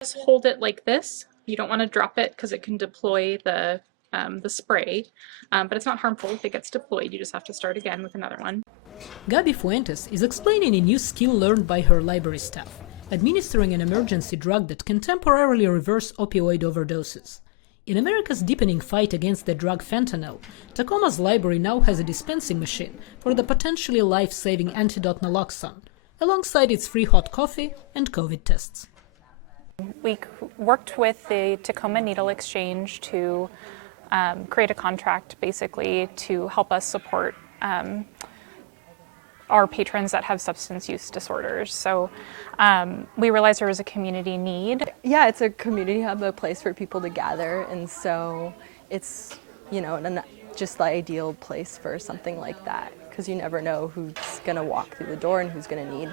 Just hold it like this. You don't want to drop it because it can deploy the spray, but it's not harmful if it gets deployed. You just have to start again with another one. Gabi Fuentes is explaining a new skill learned by her library staff, administering an emergency drug that can temporarily reverse opioid overdoses. In America's deepening fight against the drug fentanyl, Tacoma's library now has a dispensing machine for the potentially life-saving antidote naloxone, alongside its free hot coffee and COVID tests. We worked with the Tacoma Needle Exchange to create a contract basically to help us support our patrons that have substance use disorders. So we realized there was a community need. Yeah, it's a community hub, a place for people to gather, and so it's, just the ideal place for something like that, because you never know who's going to walk through the door and who's going to need,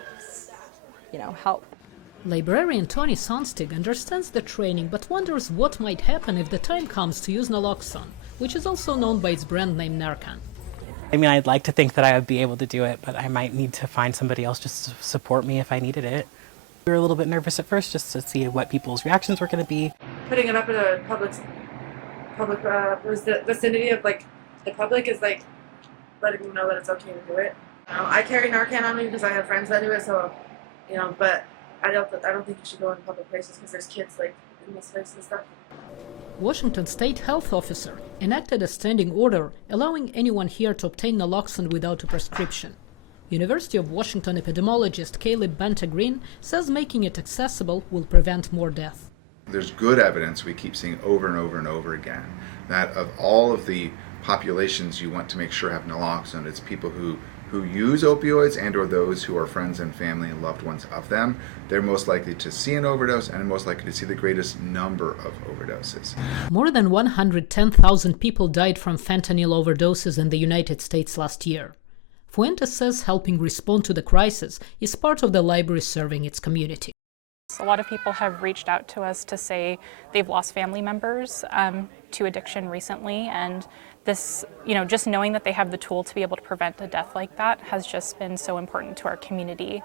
help. Librarian Tony Sonstig understands the training but wonders what might happen if the time comes to use naloxone, which is also known by its brand name Narcan. I mean, I'd like to think that I would be able to do it, but I might need to find somebody else just to support me if I needed it. We were a little bit nervous at first just to see what people's reactions were going to be. Putting it up in a public vicinity of the public is letting them know that it's okay to do it. I carry Narcan on me because I have friends that do it, so but I don't think you should go in public places because there's kids in this place and stuff. Washington State Health Officer enacted a standing order allowing anyone here to obtain naloxone without a prescription. University of Washington epidemiologist Caleb Banta-Green says making it accessible will prevent more death. There's good evidence we keep seeing over and over and over again that of all of the populations you want to make sure have naloxone, it's people who use opioids and or those who are friends and family and loved ones of them. They're most likely to see an overdose and most likely to see the greatest number of overdoses. More than 110,000 people died from fentanyl overdoses in the United States last year. Fuentes says helping respond to the crisis is part of the library serving its community. A lot of people have reached out to us to say they've lost family members to addiction recently, and this, just knowing that they have the tool to be able to prevent a death like that has just been so important to our community.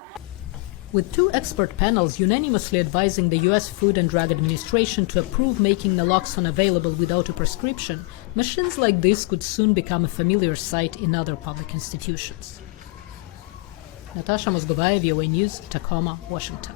With 2 expert panels unanimously advising the U.S. Food and Drug Administration to approve making naloxone available without a prescription, machines like this could soon become a familiar sight in other public institutions. Natasha Mozgovaya, VOA News, Tacoma, Washington.